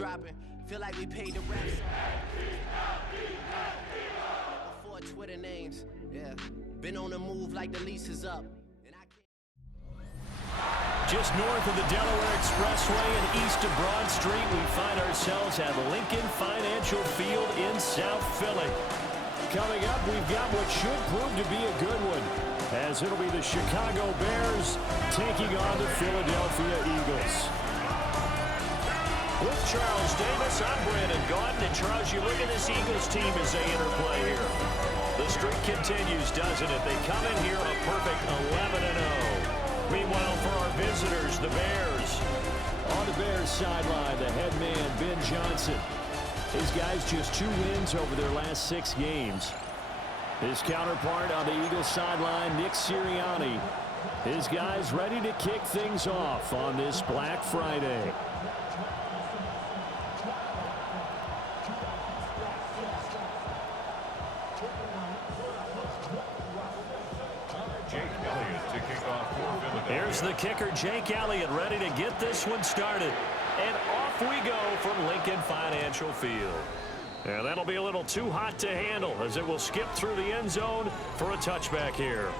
dropping. Feel like we paid the rap before Twitter names. Yeah, been on the move like the lease is up. Just north of the Delaware Expressway and east of Broad Street, we find ourselves at Lincoln Financial Field in South Philly. Coming up, we've got what should prove to be a good one, as it'll be the Chicago Bears taking on the Philadelphia Eagles. With Charles Davis, I'm Brandon Gaudin. And Charles, you look at this Eagles team as they interplay here. The streak continues, doesn't it? They come in here a perfect 11-0. Meanwhile, for our visitors, the Bears. On the Bears sideline, the head man, Ben Johnson. His guys just 2 wins over their last 6 games. His counterpart on the Eagles sideline, Nick Sirianni. His guys ready to kick things off on this Black Friday. Here's the kicker, Jake Elliott, ready to get this one started. And off we go from Lincoln Financial Field. And that'll be a little too hot to handle as it will skip through the end zone for a touchback here.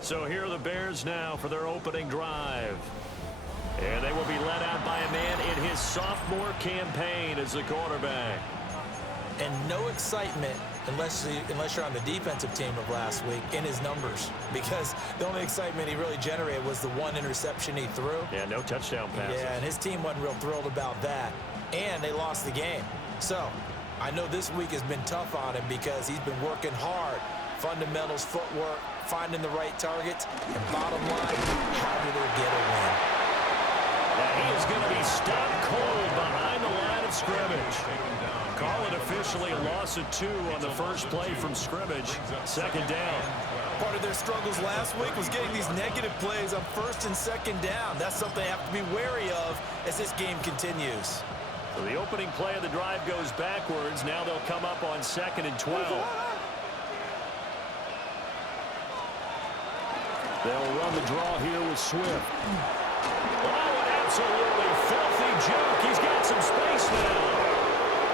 So here are the Bears now for their opening drive. And they will be led out by a man in his sophomore campaign as the quarterback. And no excitement unless you're on the defensive team of last week in his numbers, because the only excitement he really generated was the 1 interception he threw. Yeah, no touchdown passes. Yeah, and his team wasn't real thrilled about that, and they lost the game. So I know this week has been tough on him because he's been working hard. Fundamentals, footwork, finding the right targets, and bottom line, how do they get a win? And he is going to be stopped cold behind the line of scrimmage. Call it officially a loss of 2 on the first play from scrimmage. Second down. Part of their struggles last week was getting these negative plays on first and second down. That's something they have to be wary of as this game continues. So the opening play of the drive goes backwards. Now they'll come up on 2nd and 12. They'll run the draw here with Swift. Oh, an absolutely filthy joke. He's got some space now.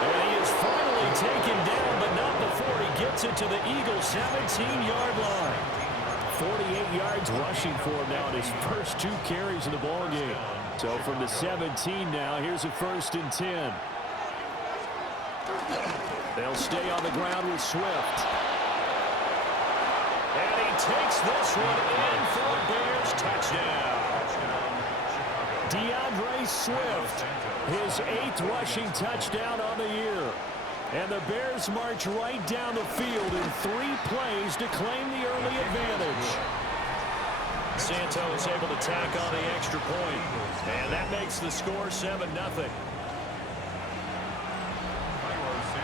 And he is finally taken down, but not before he gets it to the Eagles' 17-yard line. 48 yards rushing for him now in his first 2 carries of the ballgame. So from the 17 now, here's a 1st and 10. They'll stay on the ground with Swift. And he takes this one in for a Bears touchdown. DeAndre Swift, his 8th rushing touchdown on the year. And the Bears march right down the field in 3 plays to claim the early advantage. Santos able to tack on the extra point. And that makes the score 7-0.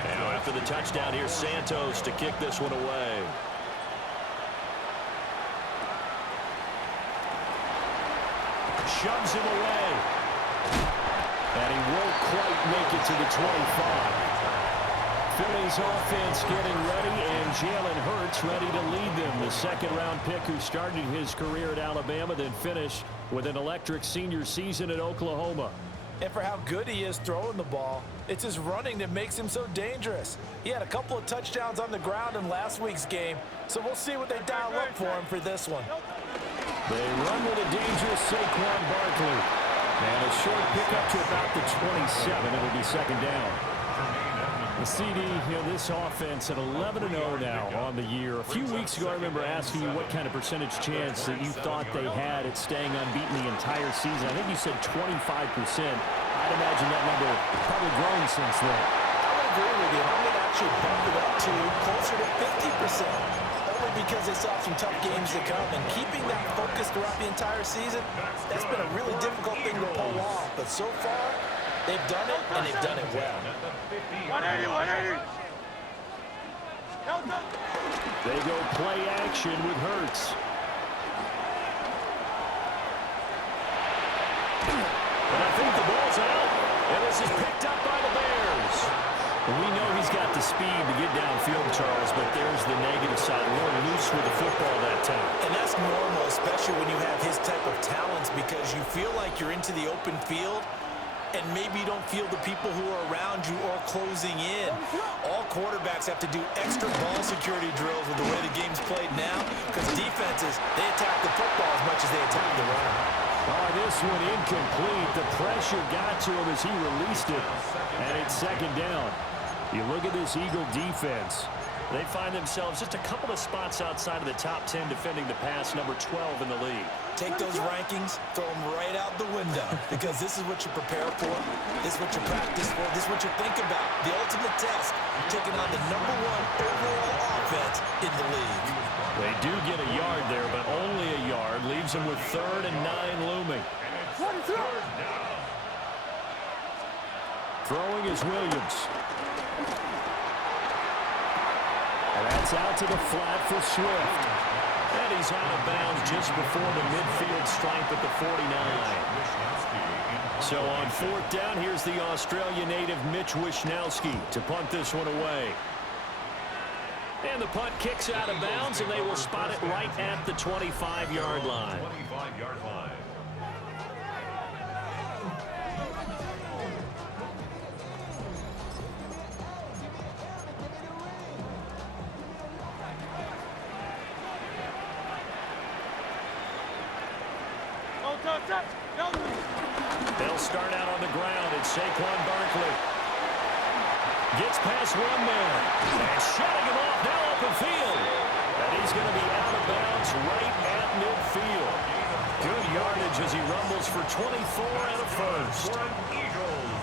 Now after the touchdown, here's Santos to kick this one away. Shoves him away. And he won't quite make it to the 25. Philly's offense getting ready, and Jalen Hurts ready to lead them. The 2nd-round pick who started his career at Alabama, then finished with an electric senior season at Oklahoma. And for how good he is throwing the ball, it's his running that makes him so dangerous. He had a couple of touchdowns on the ground in last week's game, so we'll see what they dial up for him for this one. They run with a dangerous Saquon Barkley. And a short pickup to about the 27. It'll be 2nd down. The CD, this offense at 11-0 now on the year. A few weeks ago, I remember asking you what kind of percentage chance that you thought they had at staying unbeaten the entire season. I think you said 25%. I'd imagine that number probably grown since then. I would agree with you. I'm going to actually bump it up to closer to 50%. Only because they saw some tough games to come. And keeping that focus throughout the entire season, that's been a really difficult thing to pull off. But so far, they've done it, and they've done it well. 180. They go play action with Hurts. And I think the ball's out. And this is picked up by the Bears. We know he's got the speed to get downfield, Charles, but there's the negative side. A little loose with the football that time. And that's normal, especially when you have his type of talents, because you feel like you're into the open field, and maybe you don't feel the people who are around you or closing in. All quarterbacks have to do extra ball security drills with the way the game's played now, because defenses, they attack the football as much as they attack the runner. Oh, this one incomplete. The pressure got to him as he released it, and it's second down. You look at this Eagle defense. They find themselves just a couple of spots outside of the top 10 defending the pass, number 12 in the league. Take those rankings, throw them right out the window, because this is what you prepare for, this is what you practice for, this is what you think about. The ultimate test, taking on the #1 overall offense in the league. They do get a yard there, but only a yard. Leaves them with 3rd and 9 looming. Throwing is Williams. And that's out to the flat for Swift. And he's out of bounds just before the midfield stripe at the 49. So on 4th down, here's the Australia native Mitch Wishnowsky to punt this one away. And the punt kicks out of bounds, and they will spot it right at the 25-yard line. They'll start out on the ground. It's Saquon Barkley. Gets past one man. And shutting him off now open field. And he's going to be out of bounds right at midfield. Good yardage as he rumbles for 24 and a first.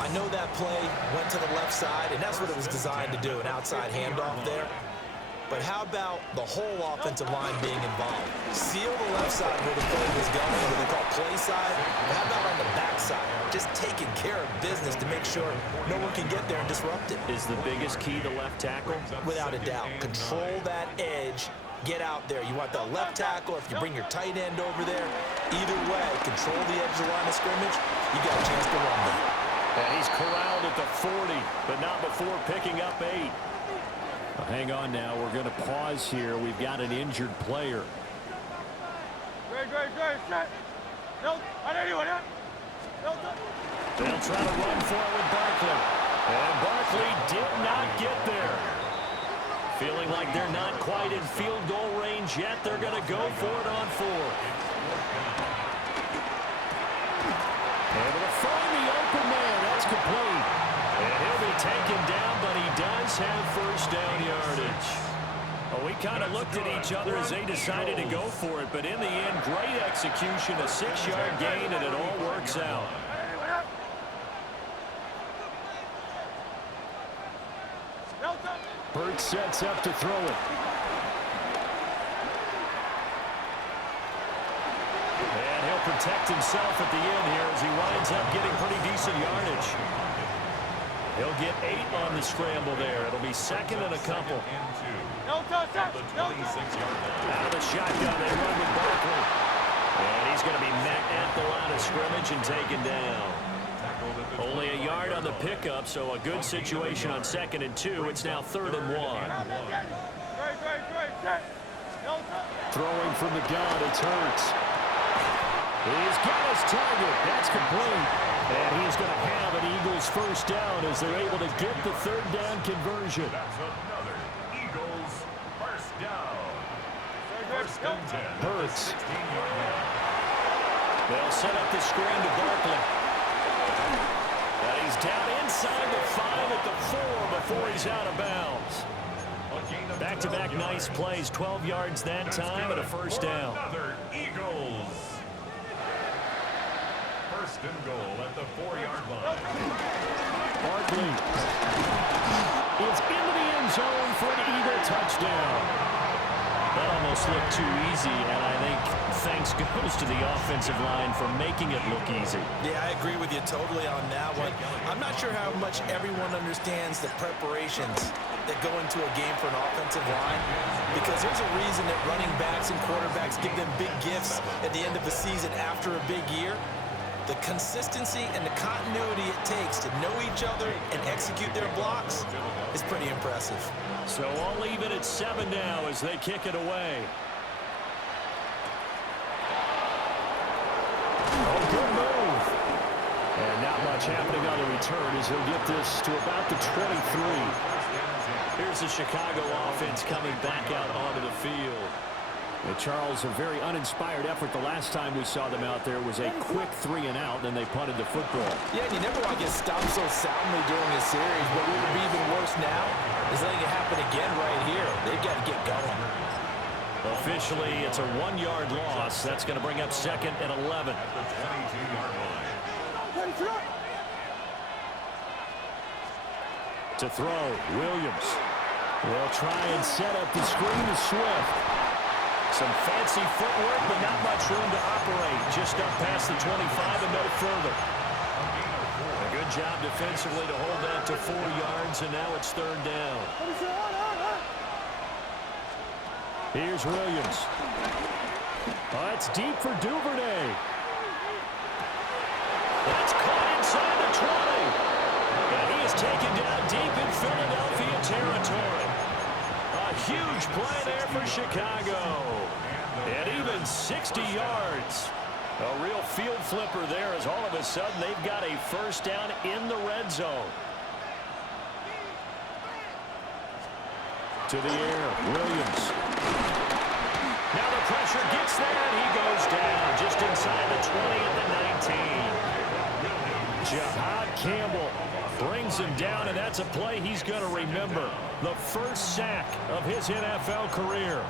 I know that play went to the left side, and that's what it was designed to do, an outside handoff there. But how about the whole offensive line being involved? Seal the left side where the play was going, what they call play side. But how about on the back side? Just taking care of business to make sure no one can get there and disrupt it. Is the biggest key the left tackle? Without a doubt. Control that edge. Get out there. You want the left tackle, if you bring your tight end over there. Either way, control the edge of the line of scrimmage. You got a chance to run them. And he's corralled at the 40, but not before picking up 8. Hang on now. We're going to pause here. We've got an injured player. They'll try to run for it with Barkley. And Barkley did not get there. Feeling like they're not quite in field goal range yet. They're going to go for it on 4th. Able to find the open man. That's complete. And he'll be taken down, but he does have first down yardage. Well, we kind of looked at each other as they decided to go for it, but in the end, great execution, a 6-yard gain, and it all works out. Burt sets up to throw it. And he'll protect himself at the end here as he winds up getting pretty decent yardage. He'll get 8 on the scramble there. It'll be 2nd and a couple. Out of the shotgun, they run with Barkley. And he's going to be met at the line of scrimmage and taken down. Only a yard on the pickup, so a good situation on 2nd and 2. It's now 3rd and 1. Throwing from the gun, it's Hurts. He's got his target. That's complete. And he's going to have an Eagles first down as they're able to get the 3rd down conversion. That's another Eagles first down. First and 10. Hurts. They'll set up the screen to Barkley. And he's down inside the 5 at the 4 before he's out of bounds. Back-to-back nice plays, 12 yards that time and a first down. Another Eagles. First and goal at the 4-yard line. Barkley is into the end zone for an Eagle touchdown. That almost looked too easy, and I think thanks goes to the offensive line for making it look easy. Yeah, I agree with you totally on that one. I'm not sure how much everyone understands the preparations that go into a game for an offensive line, because there's a reason that running backs and quarterbacks give them big gifts at the end of the season after a big year. The consistency and the continuity it takes to know each other and execute their blocks is pretty impressive. So I'll leave it at 7 now as they kick it away. Oh, good move. And now Not much happening on the return as he'll get this to about the 23. Here's the Chicago offense coming back out onto the field. And Charles, a very uninspired effort the last time we saw them out there was a quick 3-and-out, then they punted the football. Yeah, and you never want to get stopped so soundly during a series, but what would be even worse now is letting it happen again right here. They've got to get going. Officially, it's a 1-yard loss. That's going to bring up 2nd and 11. To throw, Williams. They'll try and set up the screen to Swift. Some fancy footwork, but not much room to operate. Just up past the 25 and no further. A good job defensively to hold that to 4 yards, and now it's 3rd down. Here's Williams. Oh, it's deep for Duvernay. That's caught inside the 20. And he is taken down deep in Philadelphia territory. A huge play there for Chicago. And even 60 yards. A real field flipper there as all of a sudden they've got a 1st down in the red zone. To the air, Williams. Now the pressure gets there, and he goes down just inside the 20 at the 19. Jahad Campbell brings him down, and that's a play he's going to remember. The first sack of his NFL career.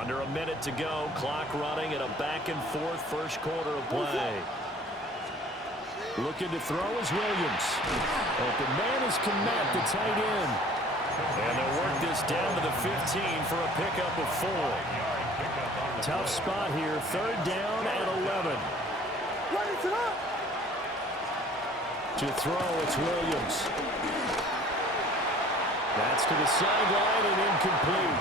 Under a minute to go, clock running at a back-and-forth first quarter of play. Looking to throw is Williams. Open man is Kmet, the tight end. And they'll work this down to the 15 for a pickup of 4. Tough spot here, 3rd down at 11. To throw, it's Williams. That's to the sideline and incomplete.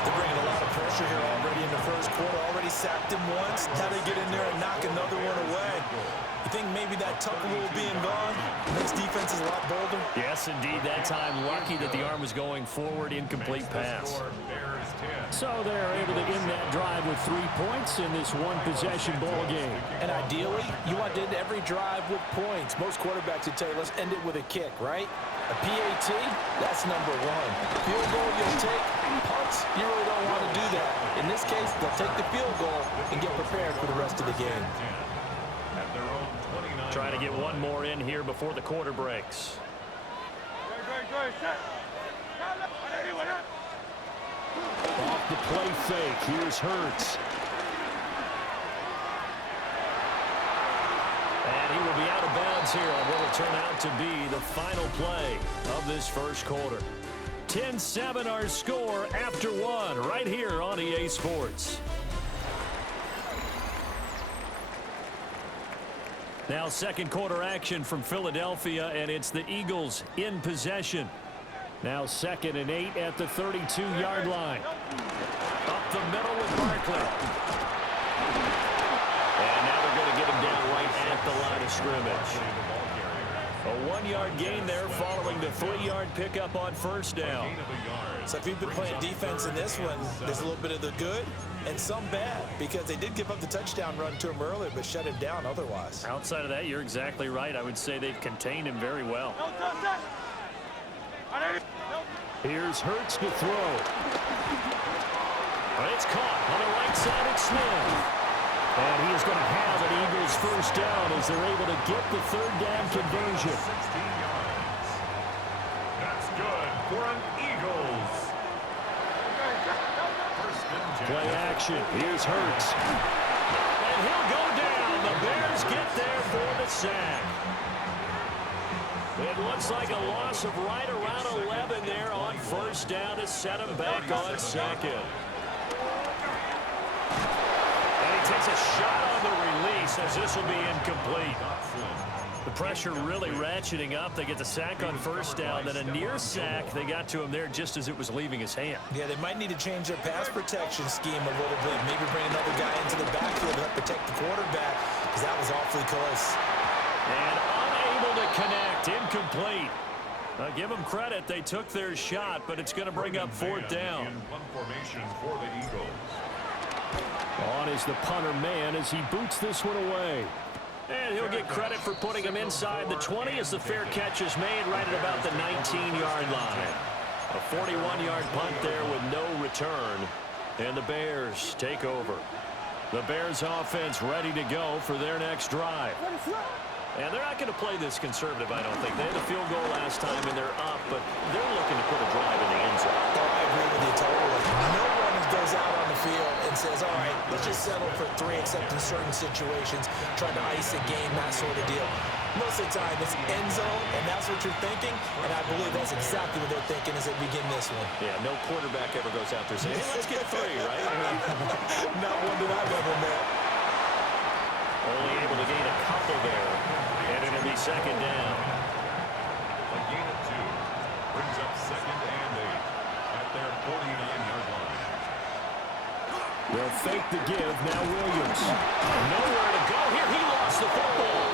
They're bringing a lot of pressure here already in the first quarter. Already sacked him once. Now they get in there and knock another one away. You think maybe that Tucker rule being gone makes defenses a lot bolder? Yes, indeed. That time, lucky that the arm was going forward. Incomplete pass. So they're able to end that drive with 3 points in this one-possession ball game. And ideally, you want to end every drive with points. Most quarterbacks would tell you, let's end it with a kick, right? A PAT, that's number 1. Field goal you'll take. Punts, you really don't want to do that. In this case, they'll take the field goal and get prepared for the rest of the game. Trying to get one more in here before the quarter breaks. Off the play fake, here's Hurts. And he will be out of bounds here on what will turn out to be the final play of this first quarter. 10-7 our score after 1 right here on EA Sports. Now second quarter action from Philadelphia, and it's the Eagles in possession. Now 2nd and 8 at the 32-yard line. Up the middle with Barkley. And now they're going to get him down right at the line of scrimmage. A 1-yard gain there following the 3-yard pickup on 1st down. So if you've been playing defense in this one, there's a little bit of the good and some bad, because they did give up the touchdown run to him earlier, but shut him down otherwise. Outside of that, you're exactly right. I would say they've contained him very well. Here's Hurts to throw. It's caught on the right side of Smith. And he is going to have an Eagles first down as they're able to get the 3rd down conversion. That's good for an Eagles. Play action. Here's Hurts. And he'll go down. The Bears get there for the sack. It looks like a loss of right around 11 there on 1st down to set him back on 2nd. And he takes a shot on the release as this will be incomplete. The pressure really ratcheting up. They get the sack on 1st down, then a near sack. They got to him there just as it was leaving his hand. Yeah, they might need to change their pass protection scheme a little bit. Maybe bring another guy into the backfield to help protect the quarterback, because that was awfully close. And unable to connect. Incomplete. Now give them credit. They took their shot, but it's going to bring up 4th down. In one formation for the Eagles. On is the punter man as he boots this one away. And he'll get credit for putting him inside the 20 as the fair catch is made right at about the 19-yard line. A 41-yard punt there with no return. And the Bears take over. The Bears offense ready to go for their next drive. And they're not going to play this conservative, I don't think. They had a field goal last time, and they're up, but they're looking to put a drive in the end zone. Oh, I agree with you totally. No one goes out on the field and says, all right, let's just settle for 3, except in certain situations, trying to ice a game, that sort of deal. Most of the time, it's end zone, and that's what you're thinking, and I believe that's exactly what they're thinking as they begin this one. Yeah, no quarterback ever goes out there saying, hey, let's get 3, right? Not one that I've ever met. Only able to gain a couple there, and it'll be second down. A gain of 2 brings up 2nd and 8 at their 49-yard line. They'll fake the give. Now Williams. Nowhere to go here. He lost the football.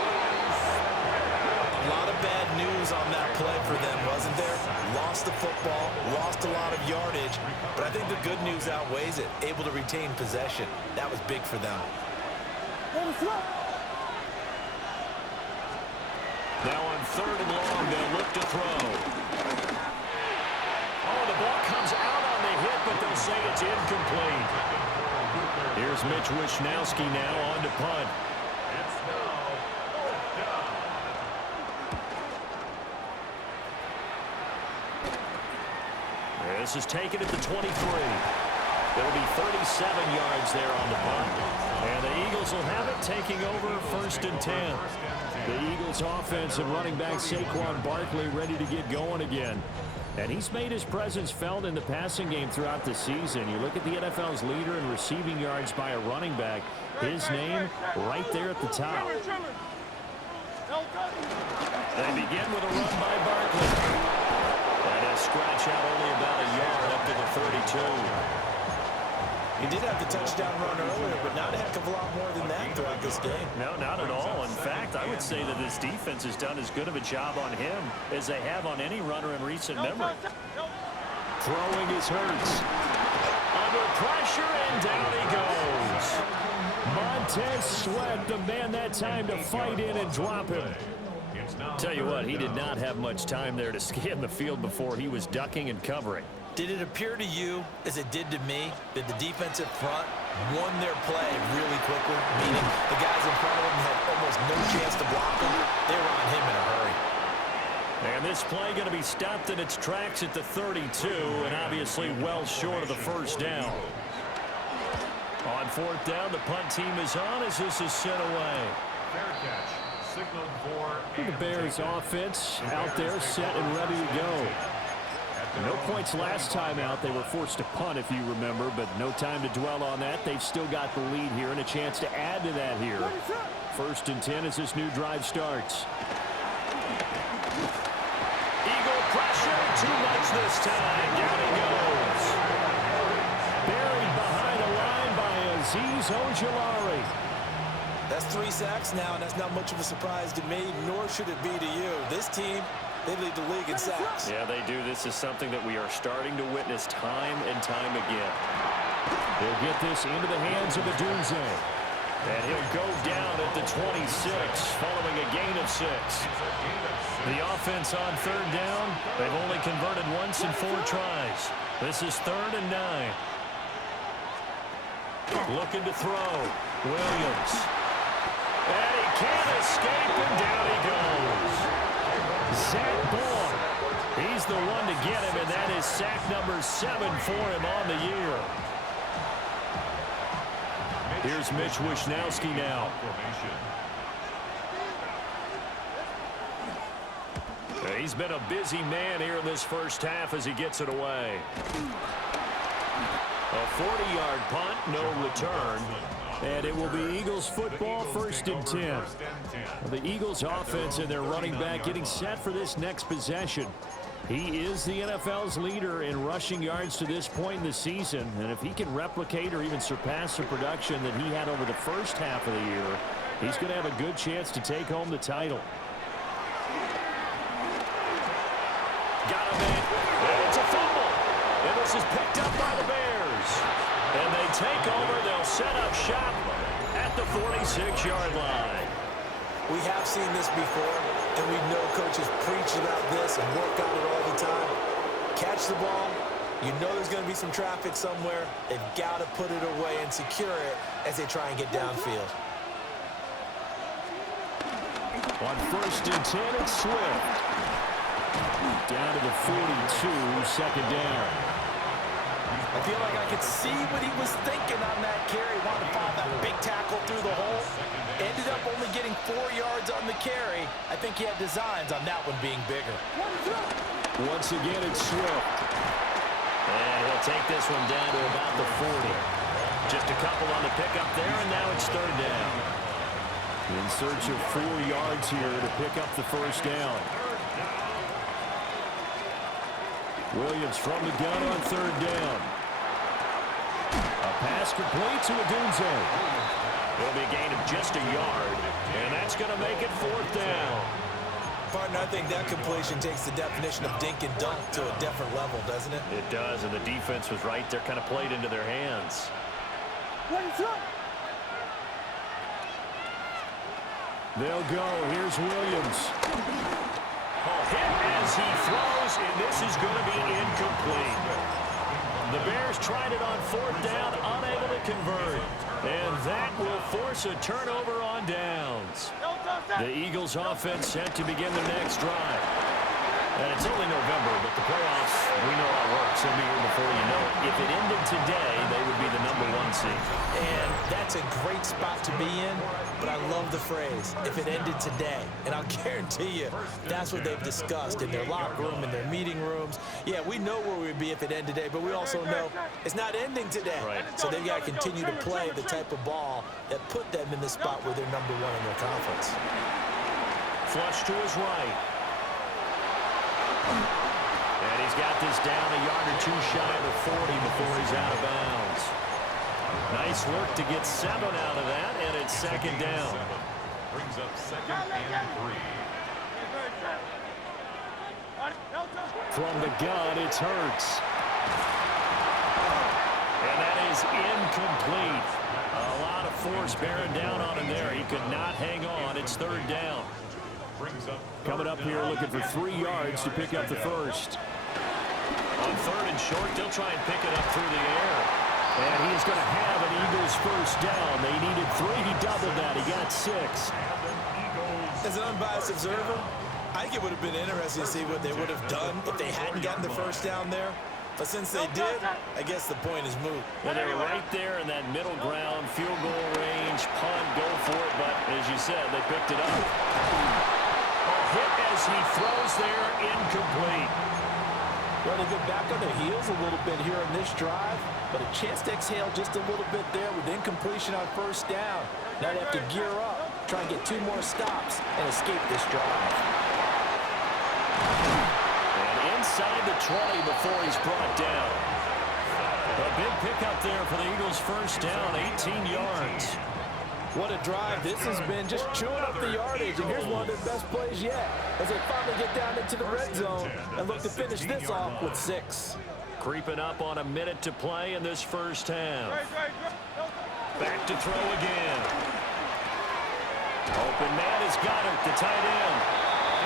A lot of bad news on that play for them, wasn't there? Lost the football, lost a lot of yardage, but I think the good news outweighs it. Able to retain possession. That was big for them. Now on 3rd and long, they'll look to throw. Oh, the ball comes out on the hit, but they'll say it's incomplete. Here's Mitch Wishnowski now on to punt. It's now 4th down. This is taken at the 23. There'll be 37 yards there on the punt. And the Eagles will have it, taking over 1st and 10. The Eagles offense and running back Saquon Barkley ready to get going again. And he's made his presence felt in the passing game throughout the season. You look at the NFL's leader in receiving yards by a running back. His name right there at the top. They begin with a run by Barkley. And a scratch out only about a yard up to the 32. He did have the touchdown run earlier, but not a heck of a lot more than that throughout this game. No, not at all. In fact, I would say that this defense has done as good of a job on him as they have on any runner in recent memory. Throwing is Hurts. Under pressure, and down he goes. Montez Sweat, the man that time to fight in and drop him. Tell you what, he did not have much time there to scan the field before he was ducking and covering. Did it appear to you, as it did to me, that the defensive front won their play really quickly? Meaning the guys in front of them had almost no chance to block him. They were on him in a hurry. And this play going to be stopped in its tracks at the 32, and obviously well short of the 1st down. On 4th down, the punt team is on as this is sent away. Fair catch. Signaled for The Bears offense out there set and ready to go. No points last time out. They were forced to punt, if you remember, but no time to dwell on that. They've still got the lead here and a chance to add to that here. 1st and 10 as this new drive starts. Eagle pressure, too much this time. Down he goes. Buried behind a line by Azeez Ojulari. That's 3 sacks now, and that's not much of a surprise to me, nor should it be to you. This team, they lead the league in sacks. Yeah, they do. This is something that we are starting to witness time and time again. He'll get this into the hands of Adunze. And he'll go down at the 26, following a gain of 6. The offense on 3rd down, they've only converted once in 4 tries. This is 3rd and 9. Looking to throw. Williams. And he can't escape, and down he goes. Zach Ball. He's the one to get him, and that is sack number 7 for him on the year. Here's Mitch Wishnowski now. He's been a busy man here in this 1st half as he gets it away. A 40-yard punt, no return. And it will be Eagles football, 1st and 10. The Eagles offense and their running back getting set for this next possession. He is the NFL's leader in rushing yards to this point in the season. And if he can replicate or even surpass the production that he had over the 1st half of the year, he's going to have a good chance to take home the title. Got him in. And it's a fumble. And this is picked up by the Bears. And they take over. They'll set up shop at the 46-yard line. We have seen this before, and we know coaches preach about this and work on it all the time. Catch the ball. You know there's going to be some traffic somewhere. They've got to put it away and secure it as they try and get downfield. On 1st and 10, it's Swift. Down to the 42, second down. I feel like I could see what he was thinking on that carry. Wanted to follow that big tackle through the hole. Ended up only getting 4 yards on the carry. I think he had designs on that one being bigger. Once again, it's Swift. And he'll take this one down to about the 40. Just a couple on the pickup there, and now it's third down. In search of 4 yards here to pick up the first down. Williams from the gun on third down. A pass complete to Odunze. It'll be a gain of just a yard, and that's going to make it fourth down. Partner, I think that completion takes the definition of dink and dunk to a different level, doesn't it? It does, and the defense was right there, kind of played into their hands. They'll go. Here's Williams. Hit as he throws, and this is going to be incomplete. The Bears tried it on fourth down, unable to convert. And that will force a turnover on downs. The Eagles offense set to begin their next drive. And it's only November, but the playoffs, we know how it works. They'll be here before you know it. If it ended today, they would be the #1 seed. And that's a great spot to be in, but I love the phrase, if it ended today. And I'll guarantee you, that's what they've discussed in their locker room, in their meeting rooms. Yeah, we know where we'd be if it ended today, but we also know it's not ending today. Right. So they've got to continue to play the type of ball that put them in the spot where they're #1 in their conference. Flush to his right. And he's got this down a yard or two shy of the 40 before he's out of bounds. Nice work to get 7 out of that, and it's second down. Brings up 2nd and 3. From the gun, it's Hurts. And that is incomplete. A lot of force bearing down on him there. He could not hang on. It's third down. Coming up here looking for 3 yards to pick up the first. On third and short, they'll try and pick it up through the air. And he's going to have an Eagles first down. They needed 3. He doubled that. He got 6. As an unbiased observer, I think it would have been interesting to see what they would have done if they hadn't gotten the first down there. But since they did, I guess the point is moot. Well, they were right there in that middle ground, field goal range, punt, go for it. But as you said, they picked it up. Hit as he throws there, incomplete. Well, they've been back on their heels a little bit here on this drive, but a chance to exhale just a little bit there with incompletion on first down. Now they have to gear up, try and get 2 more stops, and escape this drive. And inside the 20 before he's brought down. A big pickup there for the Eagles' first down, 18 yards. What a drive this has been, just chewing up the yardage, and here's one of their best plays yet as they finally get down into the red zone and look to finish this off with 6. Creeping up on a minute to play in this first half. Back to throw again. Open man has got it, the tight end.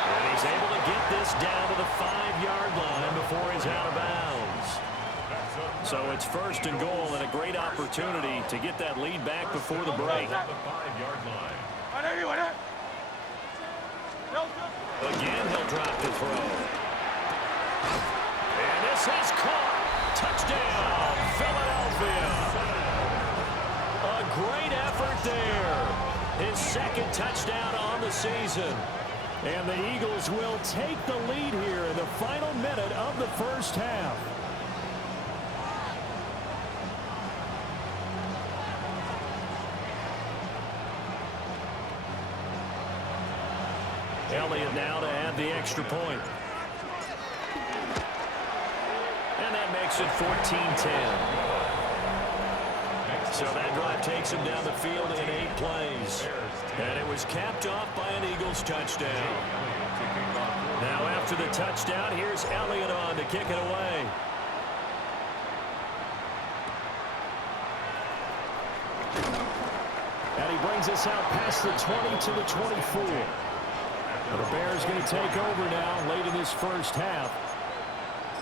And he's able to get this down to the 5-yard line before he's out of bounds. So it's first and goal and a great opportunity to get that lead back before the break. The 5-yard line. Again, he'll drop the throw. And this is caught. Touchdown, Philadelphia. A great effort there. His second touchdown on the season. And the Eagles will take the lead here in the final minute of the first half. Elliott now to add the extra point. And that makes it 14-10. So that drive takes him down the field in 8 plays. And it was capped off by an Eagles touchdown. Now after the touchdown, here's Elliott on to kick it away. brings us out past the 20 to the 24. Well, the Bears going to take over now late in this first half.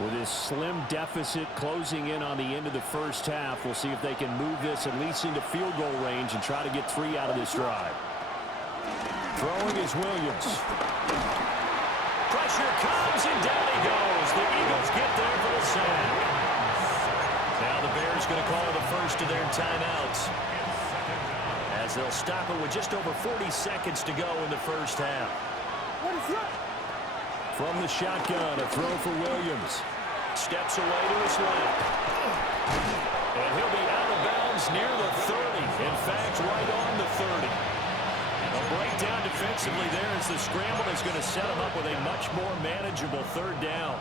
With this slim deficit closing in on the end of the first half, we'll see if they can move this at least into field goal range and try to get 3 out of this drive. Throwing is Williams. Pressure comes, and down he goes. The Eagles get there for the sack. Now the Bears going to call the first of their timeouts, as they'll stop it with just over 40 seconds to go in the first half. From the shotgun, a throw for Williams. Steps away to his left. And he'll be out of bounds near the 30. In fact, right on the 30. A breakdown defensively there as the scramble is going to set him up with a much more manageable third down.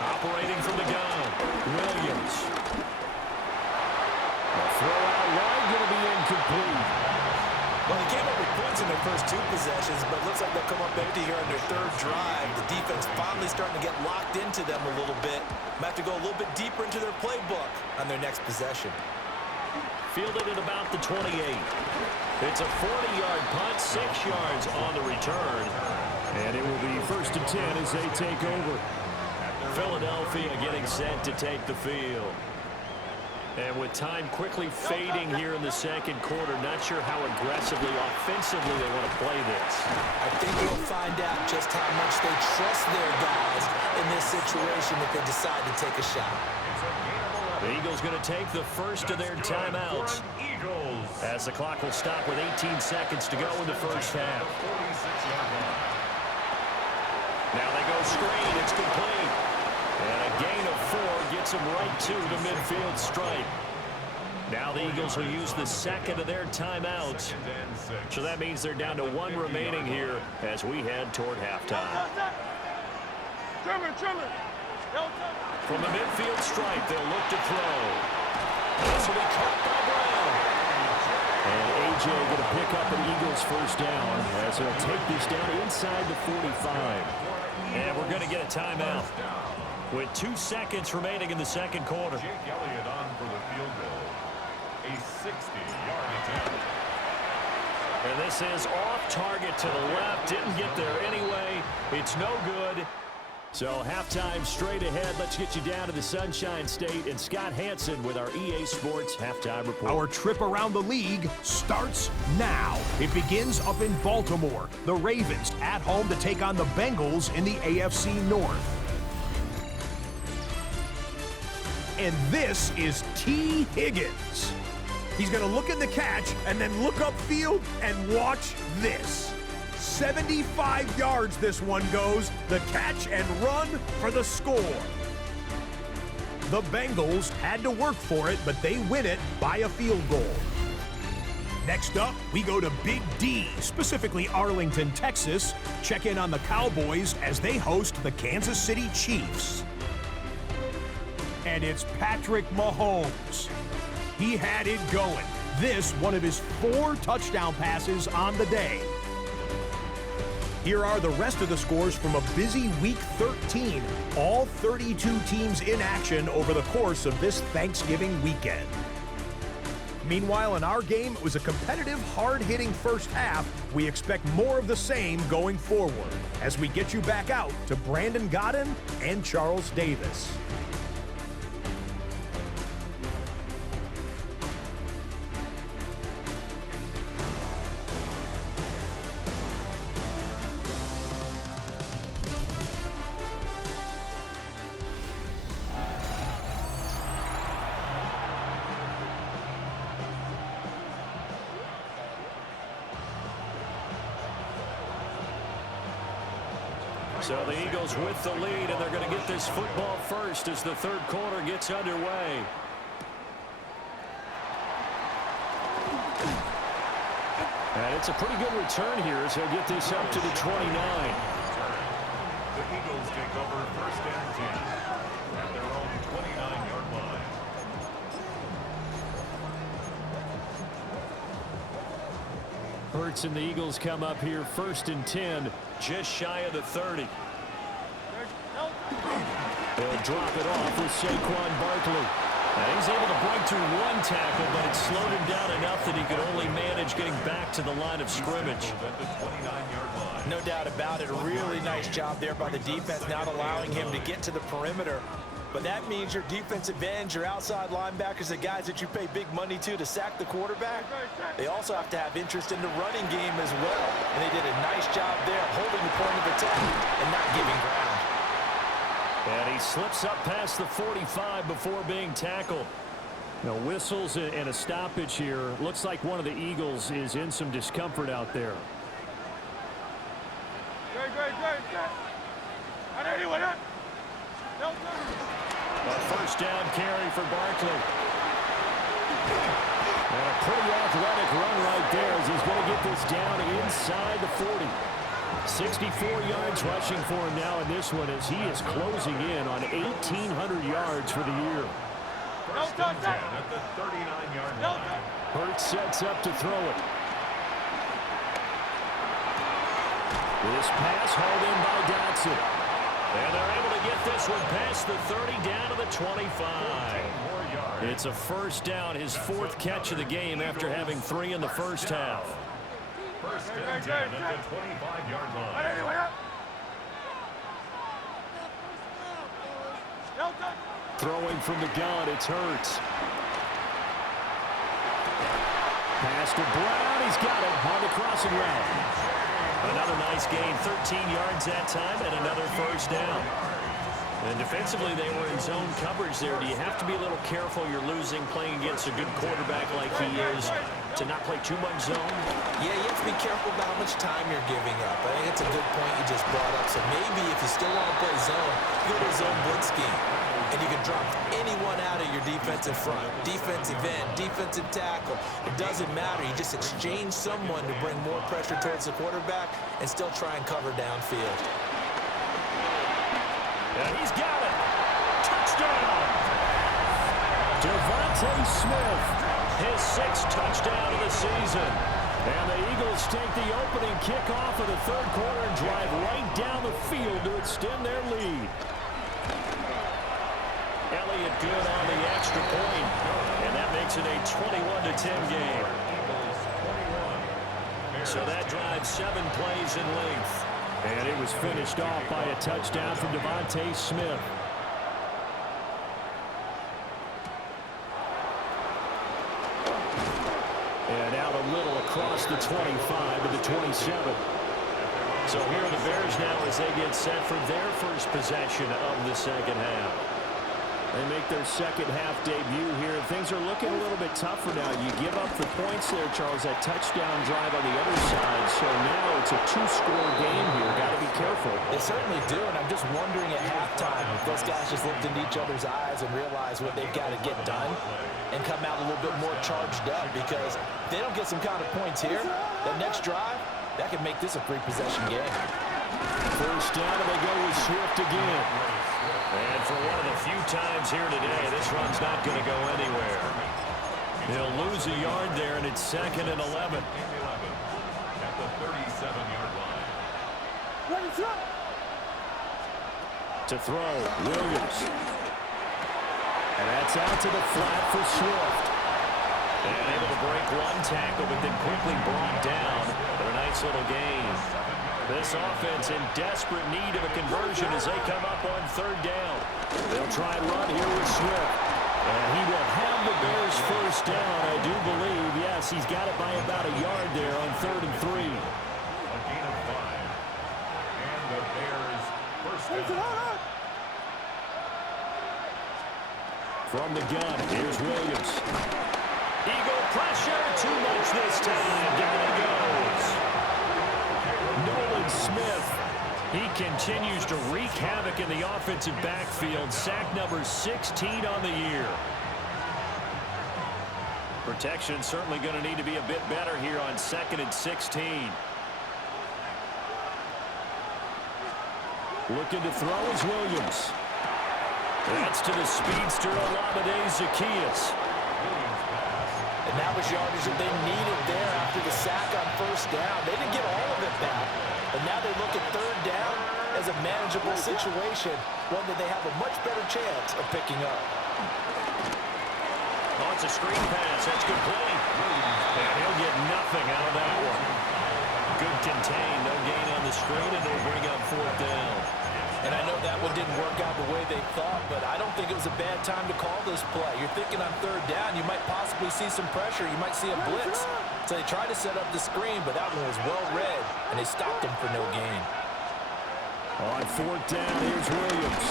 Operating from the gun, Williams. A throw out wide, going to be incomplete. Well, they came up with points in their first 2 possessions, but looks like they'll come up empty here on their third drive. The defense finally starting to get locked into them a little bit. Might have to go a little bit deeper into their playbook on their next possession. Fielded at about the 28. It's a 40-yard punt, 6 yards on the return. And it will be 1st and 10 as they take over. Philadelphia getting set to take the field. And with time quickly fading here in the second quarter, not sure how aggressively, offensively they want to play this. I think we'll find out just how much they trust their guys in this situation if they decide to take a shot. The Eagles going to take the first of their timeouts, as the clock will stop with 18 seconds to go in the first half. Now they go screen. It's complete. And a gain of 4 gets them right to the midfield stripe. Now the Eagles will use the second of their timeouts. So that means they're down to 1 remaining here as we head toward halftime. From the midfield stripe, they'll look to throw. This will be caught by Brown. And A.J. going to pick up an Eagles first down as they'll take this down inside the 45. And we're going to get a timeout with 2 seconds remaining in the second quarter. Jake Elliott on for the field goal. A 60-yard attempt. And this is off target to the left. Didn't get there anyway. It's no good. So halftime straight ahead. Let's get you down to the Sunshine State and Scott Hansen with our EA Sports halftime report. Our trip around the league starts now. It begins up in Baltimore. The Ravens at home to take on the Bengals in the AFC North. And this is T. Higgins. He's going to look at the catch and then look upfield and watch this. 75 yards this one goes. The catch and run for the score. The Bengals had to work for it, but they win it by a field goal. Next up, we go to Big D, specifically Arlington, Texas. Check in on the Cowboys as they host the Kansas City Chiefs. And it's Patrick Mahomes. He had it going. This, one of his 4 touchdown passes on the day. Here are the rest of the scores from a busy Week 13. All 32 teams in action over the course of this Thanksgiving weekend. Meanwhile, in our game, it was a competitive, hard-hitting first half. We expect more of the same going forward as we get you back out to Brandon Godden and Charles Davis. So the Eagles with the lead, and they're going to get this football first as the third quarter gets underway. And it's a pretty good return here as he'll get this up to the 29. The Eagles take over 1st and 10 at their own 29-yard line. Hurts and the Eagles come up here 1st and 10, just shy of the 30. They'll drop it off with Saquon Barkley. Now he's able to break through one tackle, but it slowed him down enough that he could only manage getting back to the line of scrimmage. No doubt about it. A really nice job there by the defense, not allowing him to get to the perimeter. But that means your defensive ends, your outside linebackers, the guys that you pay big money to sack the quarterback, they also have to have interest in the running game as well. And they did a nice job there holding the point of attack and not giving ground. And he slips up past the 45 before being tackled. Now, whistles and a stoppage here. Looks like one of the Eagles is in some discomfort out there. A first down carry for Barkley. And a pretty athletic run right there as he's going to get this down inside the 40. 64 yards rushing for him now in this one as he is closing in on 1,800 yards for the year. First and 10 at the 39-yard line. Hurts sets up to throw it. This pass hauled in by Dotson. And they're able to get this one past the 30 down to the 25. It's a first down, his fourth catch of the game after having 3 in the first half. First and 10 at the 25-yard line. Throwing from the gun, it's Hurts. Pass to Brown, he's got it on the crossing route. Another nice gain, 13 yards that time, and another first down. And defensively, they were in zone coverage there. Do you have to be a little careful? You're losing, playing against a good quarterback like he is, to not play too much zone? Yeah, you have to be careful about how much time you're giving up. I think it's a good point you just brought up. So maybe if you still want to play zone, go to a zone blitz scheme. And you can drop anyone out of your defensive front, defensive end, defensive tackle. It doesn't matter. You just exchange someone to bring more pressure towards the quarterback and still try and cover downfield. And he's got it. Touchdown. Devontae Smith, his 6th touchdown of the season. And the Eagles take the opening kickoff of the third quarter and drive right down the field to extend their lead. Elliott good on the extra point, and that makes it a 21-10 game. So that drives 7 plays in length. And it was finished off by a touchdown from Devontae Smith. And out a little across the 25 to the 27. So here are the Bears now as they get set for their first possession of the second half. They make their second half debut here. Things are looking a little bit tougher now. You give up the points there, Charles, that touchdown drive on the other side. So now it's a 2-score game here. Got to be careful. They certainly do, and I'm just wondering at halftime if those guys just looked into each other's eyes and realized what they've got to get done and come out a little bit more charged up, because if they don't get some kind of points here, that next drive, that could make this a 3-possession game. First down, and they go with Swift again. And for one of the few times here today, this run's not going to go anywhere. He'll lose a yard there, and it's 2nd and 11. At the 37-yard line. To throw, Williams. And that's out to the flat for Swift. And able to break one tackle, but then quickly brought down. But a nice little gain. This offense in desperate need of a conversion as they come up on 3rd down. They'll try and run here with Swift. And he will have the Bears first down, I do believe. Yes, he's got it by about a yard there on 3rd and 3. A gain of 5. And the Bears first down. From the gun, here's Williams. Eagle pressure, too much this time. Down he goes. Nolan Smith, he continues to wreak havoc in the offensive backfield. Sack number 16 on the year. Protection certainly going to need to be a bit better here on 2nd and 16. Looking to throw is Williams. That's to the speedster, Olamide Zaccheaus. And that was yardage that they needed there after the sack on 1st down. They didn't get all of it back. But now they look at 3rd down as a manageable situation, one that they have a much better chance of picking up. Oh, it's a screen pass. That's complete. And he'll get nothing out of that one. Good contain. No gain on the screen, and they'll bring up fourth down. And I know that one didn't work out the way they thought, but I don't think it was a bad time to call this play. You're thinking on third down, you might possibly see some pressure. You might see a blitz. So they tried to set up the screen, but that one was well read, and they stopped him for no gain. On fourth down, here's Williams.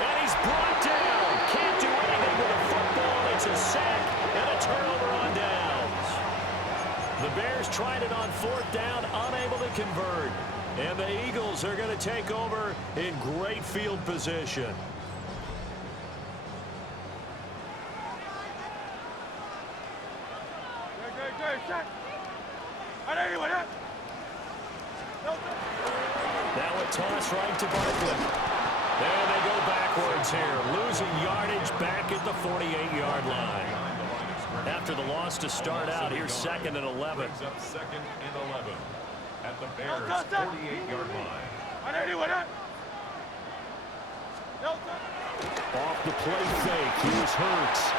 And he's brought down. Can't do anything with the football. It's a sack and a turnover on downs. The Bears tried it on fourth down, unable to convert. And the Eagles are going to take over in great field position. Now a toss right to Barkley. And they go backwards here, losing yardage back at the 48-yard line. After the loss to start out, here's 2nd and 11. Up 2nd and 11 at the Bears' 48-yard line. Off the play fake, here's Hurts.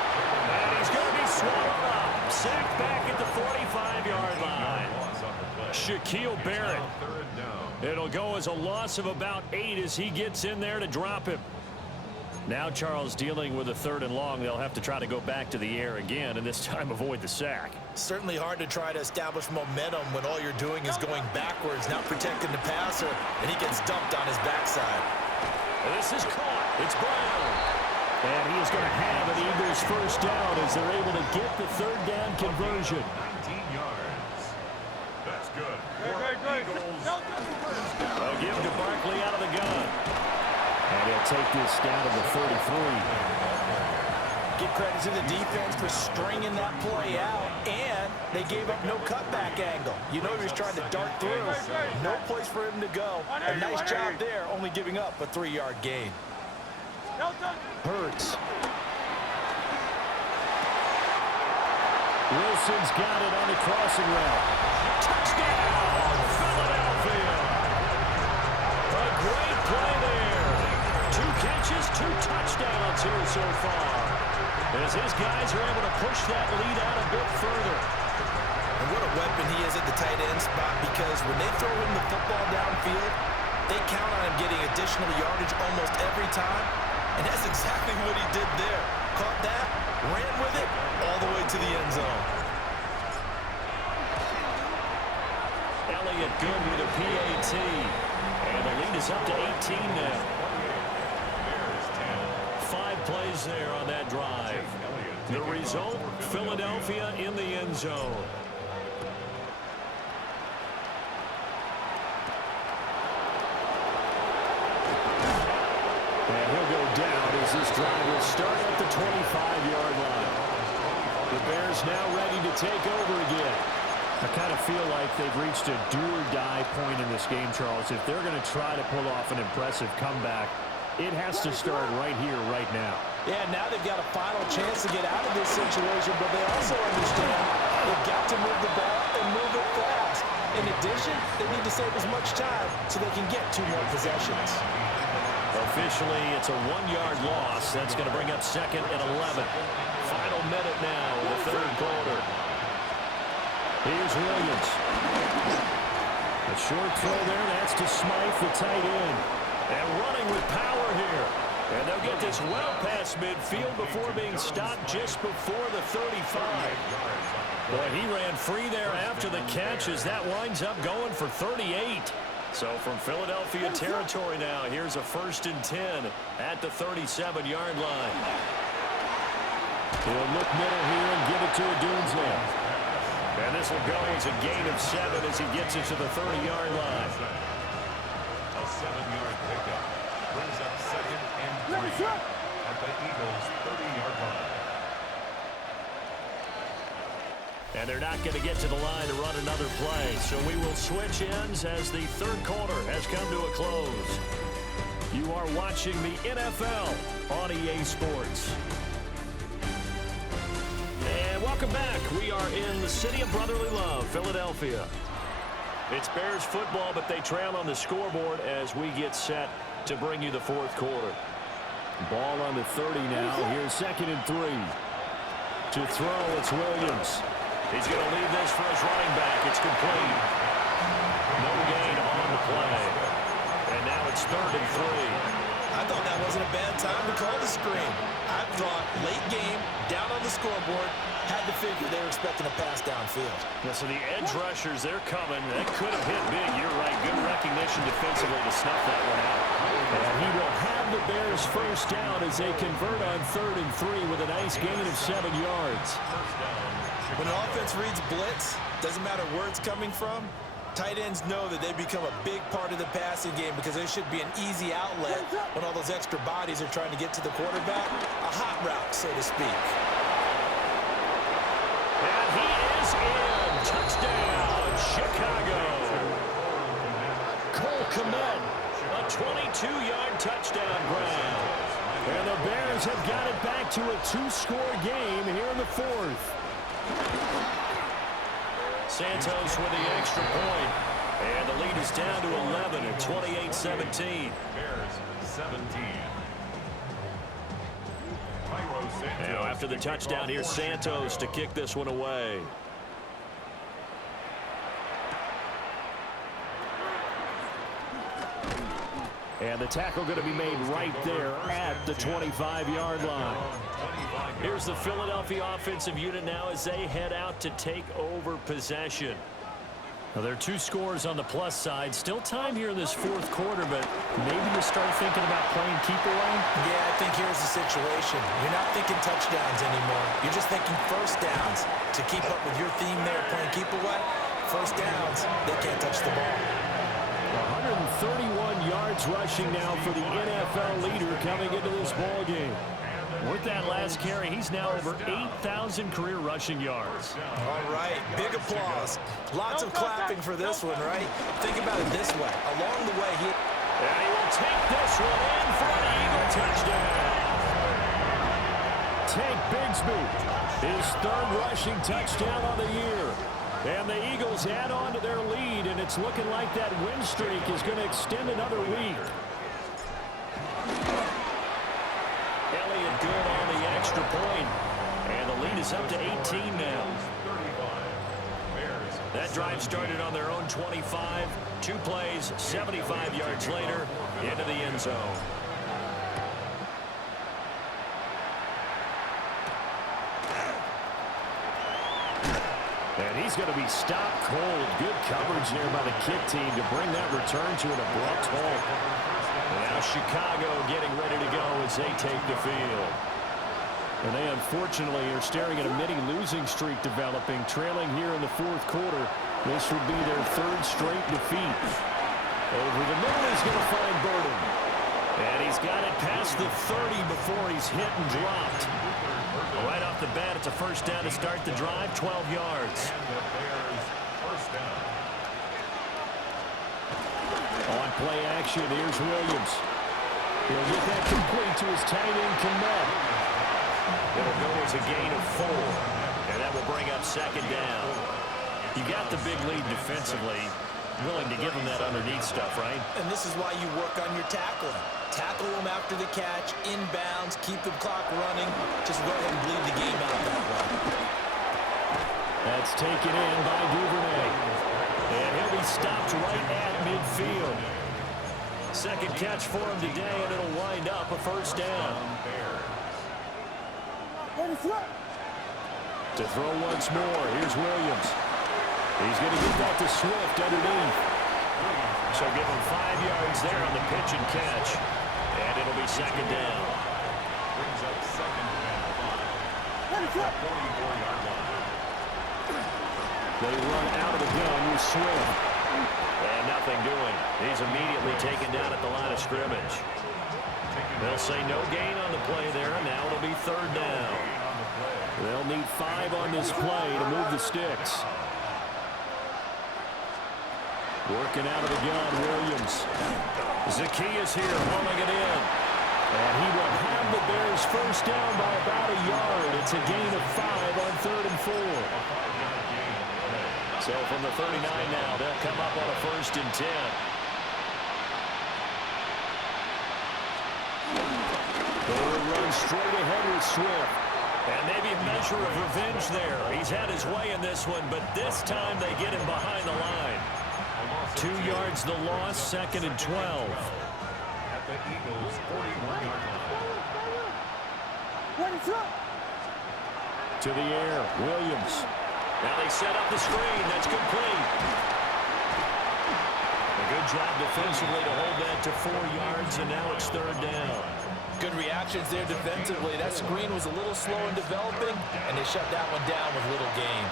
And he's going to be swallowed up. Sacked back at the 45-yard line. Shaquille Barrett. It'll go as a loss of about 8 as he gets in there to drop him. Now Charles dealing with a 3rd and long. They'll have to try to go back to the air again, and this time avoid the sack. Certainly hard to try to establish momentum when all you're doing is going backwards, not protecting the passer, and he gets dumped on his backside. This is caught. It's Brown. And he is going to have an Eagles first down as they're able to get the 3rd down conversion. 19 yards. That's good. They'll give to Barkley out of the gun. And he'll take this down to the 33. Give credit to the defense for stringing that play out, and they gave up no cutback angle. You know he was trying to dart through. No place for him to go. A nice job there, only giving up a 3-yard gain. Hurts. Wilson's got it on the crossing route. Touchdown, Philadelphia. A great play there. 2 catches, 2 touchdowns here so far. As his guys are able to push that lead out a bit further. And what a weapon he is at the tight end spot, because when they throw him the football downfield, they count on him getting additional yardage almost every time. And that's exactly what he did there. Caught that, ran with it, all the way to the end zone. Elliott good with a PAT. And the lead is up to 18 now. 5 plays there on that drive. The result, Philadelphia in the end zone. And he'll go down as this drive will start at the 25-yard line. The Bears now ready to take over again. I kind of feel like they've reached a do-or-die point in this game, Charles. If they're going to try to pull off an impressive comeback, it has to start right here, right now. Yeah, now they've got a final chance to get out of this situation, but they also understand they've got to move the ball and move it fast. In addition, they need to save as much time so they can get 2 more possessions. Officially, it's a 1-yard loss. That's going to bring up 2nd and 11. Final minute now in the 3rd quarter. Here's Williams. A short throw there. That's to Smythe, the tight end. And running with power here. And they'll get this well past midfield before being stopped just before the 35. Boy, he ran free there after the catch as that winds up going for 38. So from Philadelphia territory now, here's a 1st and 10 at the 37-yard line. He'll look middle here and give it to Odunze. And this will go as a gain of 7 as he gets it to the 30-yard line. A 7-yard pickup brings up 2nd and 3 at the Eagles' 30-yard line. And they're not going to get to the line to run another play. So we will switch ends as the 3rd quarter has come to a close. You are watching the NFL on EA Sports. And welcome back. We are in the city of brotherly love, Philadelphia. It's Bears football, but they trail on the scoreboard as we get set to bring you the 4th quarter. Ball on the 30 now. Here's 2nd and 3. To throw, it's Williams. He's going to leave this for his running back. It's complete. No gain on the play. And now it's 3rd and 3. I thought that wasn't a bad time to call the screen. I thought late game, down on the scoreboard, had to figure they were expecting a pass downfield. Yeah, so the edge rushers, they're coming. That could have hit big. You're right. Good recognition defensively to snuff that one out. And he will have the Bears first down as they convert on 3rd and 3 with a nice gain of 7 yards. When an offense reads blitz, doesn't matter where it's coming from, tight ends know that they become a big part of the passing game because there should be an easy outlet when all those extra bodies are trying to get to the quarterback. A hot route, so to speak. And he is in. Touchdown, Chicago. Cole Kmet, a 22-yard touchdown grab. And the Bears have got it back to a 2-score game here in the 4th. Santos with the extra point. And the lead is down to 11 at 28-17. Bears 17. Now after the touchdown, here's Santos to kick this one away. And the tackle going to be made right there at the 25-yard line. Here's the Philadelphia offensive unit now as they head out to take over possession. Now, there are 2 scores on the plus side. Still time here in this 4th quarter, but maybe you start thinking about playing keep away? Yeah, I think here's the situation. You're not thinking touchdowns anymore. You're just thinking first downs. To keep up with your theme there, playing keep away, first downs, they can't touch the ball. 131 yards rushing now for the NFL leader coming into this ball game. With that last carry, he's now over 8,000 career rushing yards. All right, big applause. Lots of clapping for this one, right? Think about it this way. Along the way, And he will take this one in for an Eagle touchdown. Tank Bigsby, his 3rd rushing touchdown on the year. And the Eagles add on to their lead, and it's looking like that win streak is going to extend another week. Elliott good on the extra point. And the lead is up to 18 now. That drive started on their own 25. 2 plays, 75 yards later, into the end zone. And he's going to be stopped cold. Good coverage there by the kick team to bring that return to an abrupt halt. And now Chicago getting ready to go as they take the field. And they unfortunately are staring at a mini losing streak developing, trailing here in the 4th quarter. This would be their 3rd straight defeat. Over the middle, he's going to find Burden. And he's got it past the 30 before he's hit and dropped. Right off the bat, it's a first down to start the drive, 12 yards. On play action, here's Williams. He'll get that complete to his tight end, Kmet. It'll go as a gain of 4, and that will bring up 2nd down. You got the big lead defensively. Willing to give them that underneath stuff, right? And this is why you work on your tackling. Tackle them after the catch, inbounds, keep the clock running. Just go ahead and bleed the game out that way. That's taken in by Duvernay. And he'll be stopped right at midfield. 2nd catch for him today, and it'll wind up a first down. To throw once more, here's Williams. He's going to get that to Swift underneath. So give him 5 yards there on the pitch and catch. And it'll be 2nd down. Brings up 2nd and 5. 44-yard line. They run out of the gun with Swift. And nothing doing. He's immediately taken down at the line of scrimmage. They'll say no gain on the play there, and now it'll be 3rd down. They'll need 5 on this play to move the sticks. Working out of the gun, Williams. Zacchaeus here, hauling it in. And he will have the Bears first down by about a yard. It's a gain of 5 on 3rd and 4. So from the 39 now, they'll come up on a 1st and 10. They'll run straight ahead with Swift. And maybe a measure of revenge there. He's had his way in this one, but this time they get him behind the line. 2 yards the loss, 2nd and 12. At the Eagles' 41-yard line. To the air, Williams. Now they set up the screen. That's complete. A good job defensively to hold that to 4 yards, and now it's 3rd down. Good reactions there defensively. That screen was a little slow in developing, and they shut that one down with little gain.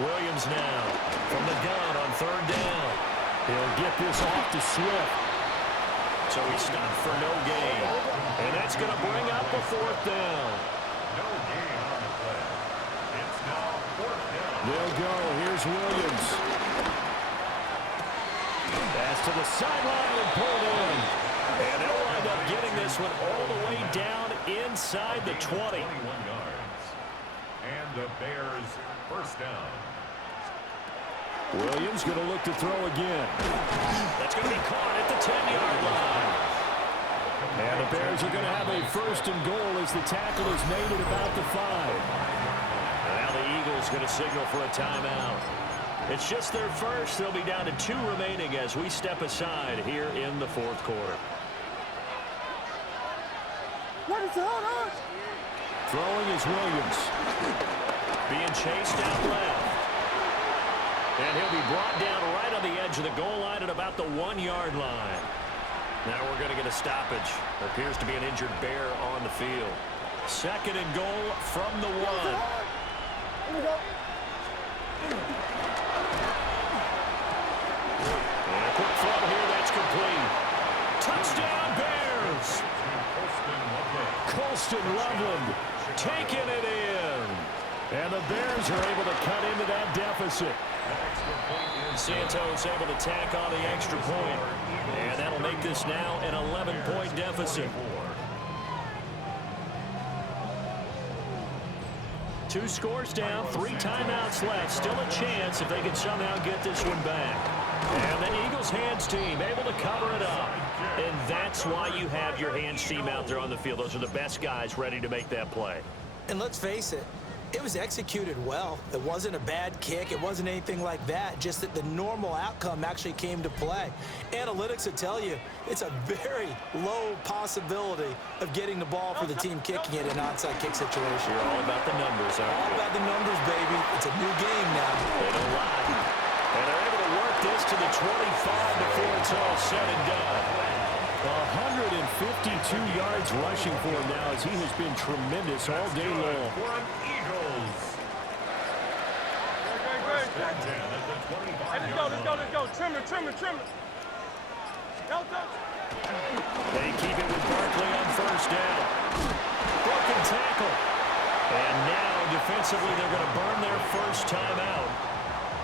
Williams now from the gun on 3rd down. He'll get this off to Swift. So he stopped for no gain. And that's going to bring up a 4th down. No gain on the play. It's now 4th down. They'll go. Here's Williams. Pass to the sideline and pulled in. And they'll wind up getting this one all the way down inside the 20. 21 yards. And the Bears' 1st down. Williams going to look to throw again. That's going to be caught at the 10-yard line. And the Bears are going to have a 1st and goal as the tackle is made at about the 5. Now the Eagles going to signal for a timeout. It's just their first. They'll be down to 2 remaining as we step aside here in the 4th quarter. Throwing is Williams. Being chased out left. And he'll be brought down right on the edge of the goal line at about the 1-yard line. Now we're going to get a stoppage. There appears to be an injured Bear on the field. 2nd and goal from the 1. And a quick throw here, that's complete. Touchdown Bears! Colston Loveland taking it in. And the Bears are able to cut into that deficit. Santos able to tack on the extra point. And that'll make this now an 11-point deficit. 2 scores down, 3 timeouts left. Still a chance if they can somehow get this one back. And the Eagles hands team able to cover it up. And that's why you have your hands team out there on the field. Those are the best guys ready to make that play. And let's face it, it was executed well. It wasn't a bad kick. It wasn't anything like that. Just that the normal outcome actually came to play. Analytics will tell you it's a very low possibility of getting the ball for the team kicking it in an onside kick situation. You're all about the numbers, aren't you? All about the numbers, baby. It's a new game now. They don't lie. And they're able to work this to the 25 before it's all said and done. 152 yards rushing for him now as he has been tremendous all day long. Let's go. Trim it. They keep it with Barkley on 1st down. Broken tackle. And now defensively they're going to burn their 1st timeout.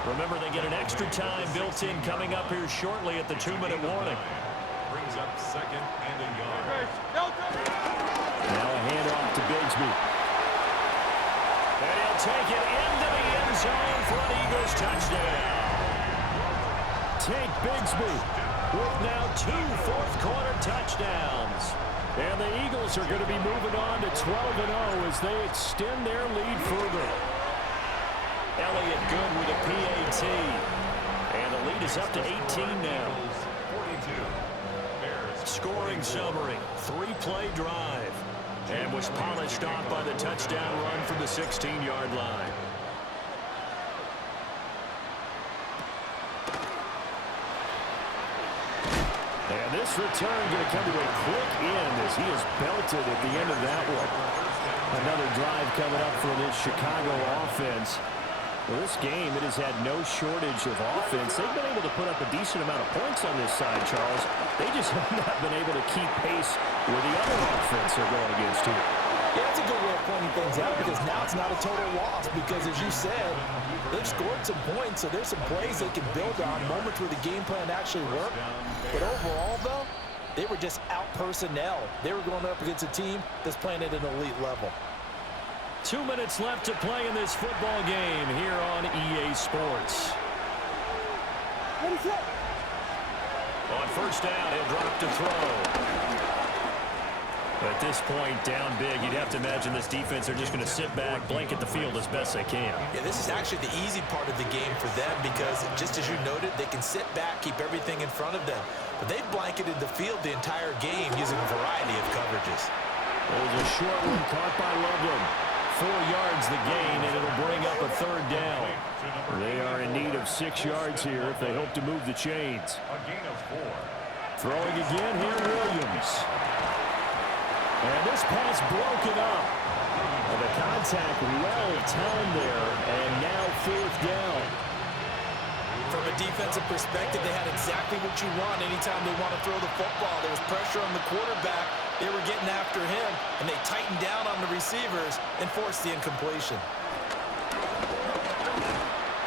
Remember, they get an extra time built in coming up here shortly at the 2-minute warning. Brings up 2nd and a yard. Now a handoff to Bigsby. And he'll take it into the end zone for an Eagles touchdown. Take Bigsby With now 2 fourth-quarter touchdowns. And the Eagles are going to be moving on to 12-0 as they extend their lead further. Elliott good with a PAT. And the lead is up to 18 now. Scoring summary, 3-play drive. And was polished off by the touchdown run from the 16-yard line. And this return going to come to a quick end as he is belted at the end of that one. Another drive coming up for this Chicago offense. Well, this game, it has had no shortage of offense. They've been able to put up a decent amount of points on this side, Charles. They just have not been able to keep pace with the other offense they're going against here. Yeah, that's a good way of pointing things out because now it's not a total loss because, as you said, they've scored some points, so there's some plays they can build on, moments where the game plan actually worked. But overall, though, they were just out-personnel. They were going up against a team that's playing at an elite level. 2 minutes left to play in this football game here on EA Sports. On first down, he'll drop to throw. At this point, down big, you'd have to imagine this defense are just going to sit back, blanket the field as best they can. Yeah, this is actually the easy part of the game for them because, just as you noted, they can sit back, keep everything in front of them. But they've blanketed the field the entire game using a variety of coverages. There's a short one caught by Loveland. 4 yards the gain, and it'll bring up a third down. They are in need of 6 yards here if they hope to move the chains. A gain of 4. Throwing again here, Williams. And this pass broken up. And the contact well timed there, and now fourth down. From a defensive perspective, they had exactly what you want anytime they want to throw the football. There was pressure on the quarterback. They were getting after him, and they tightened down on the receivers and forced the incompletion.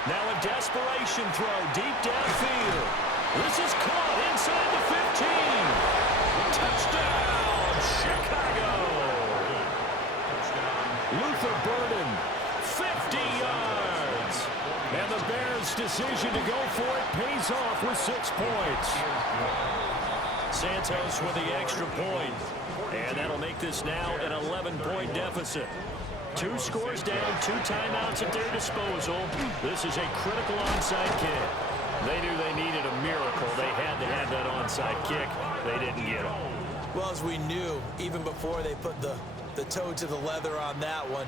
Now a desperation throw deep downfield. This is caught inside the 15. Touchdown, Chicago. Luther Burden, 50 yards. And the Bears' decision to go for it pays off with 6 points. Santos with the extra point. And that'll make this now an 11-point deficit. 2 scores down, 2 timeouts at their disposal. This is a critical onside kick. They knew they needed a miracle. They had to have that onside kick. They didn't get it. Well, as we knew, even before they put the toe to the leather on that one,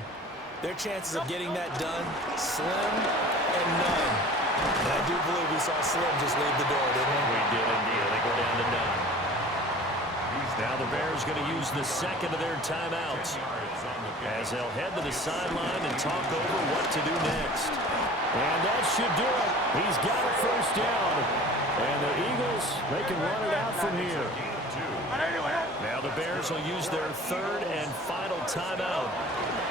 their chances of getting that done, slim and none. And I do believe we saw Slim just leave the door, didn't we? We did indeed. They go down to none. Now the Bears going to use the second of their timeouts as they'll head to the sideline and talk over what to do next. And that should do it. He's got a first down. And the Eagles, they can run it out from here. Now the Bears will use their third and final timeout.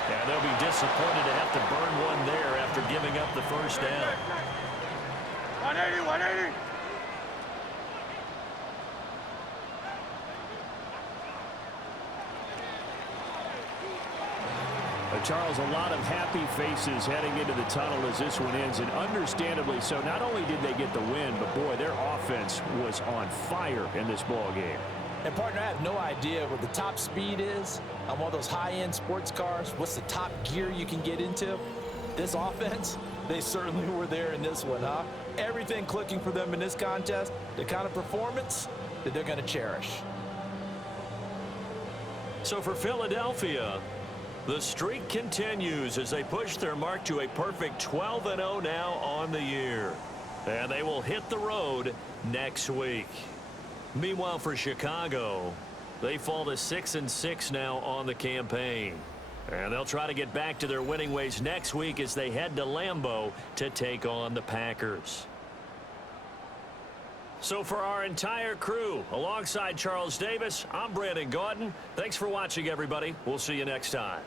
And they'll be disappointed to have to burn one there after giving up the first down. 180, 180. Charles, a lot of happy faces heading into the tunnel as this one ends, and understandably so. Not only did they get the win, but boy, their offense was on fire in this ball game. And partner, I have no idea what the top speed is on one of those high-end sports cars. What's the top gear you can get into? This offense, they certainly were there in this one, huh? Everything clicking for them in this contest, the kind of performance that they're going to cherish. So for Philadelphia, the streak continues as they push their mark to a perfect 12-0 now on the year. And they will hit the road next week. Meanwhile, for Chicago, they fall to 6-6 now on the campaign. And they'll try to get back to their winning ways next week as they head to Lambeau to take on the Packers. So for our entire crew, alongside Charles Davis, I'm Brandon Gaudin. Thanks for watching, everybody. We'll see you next time.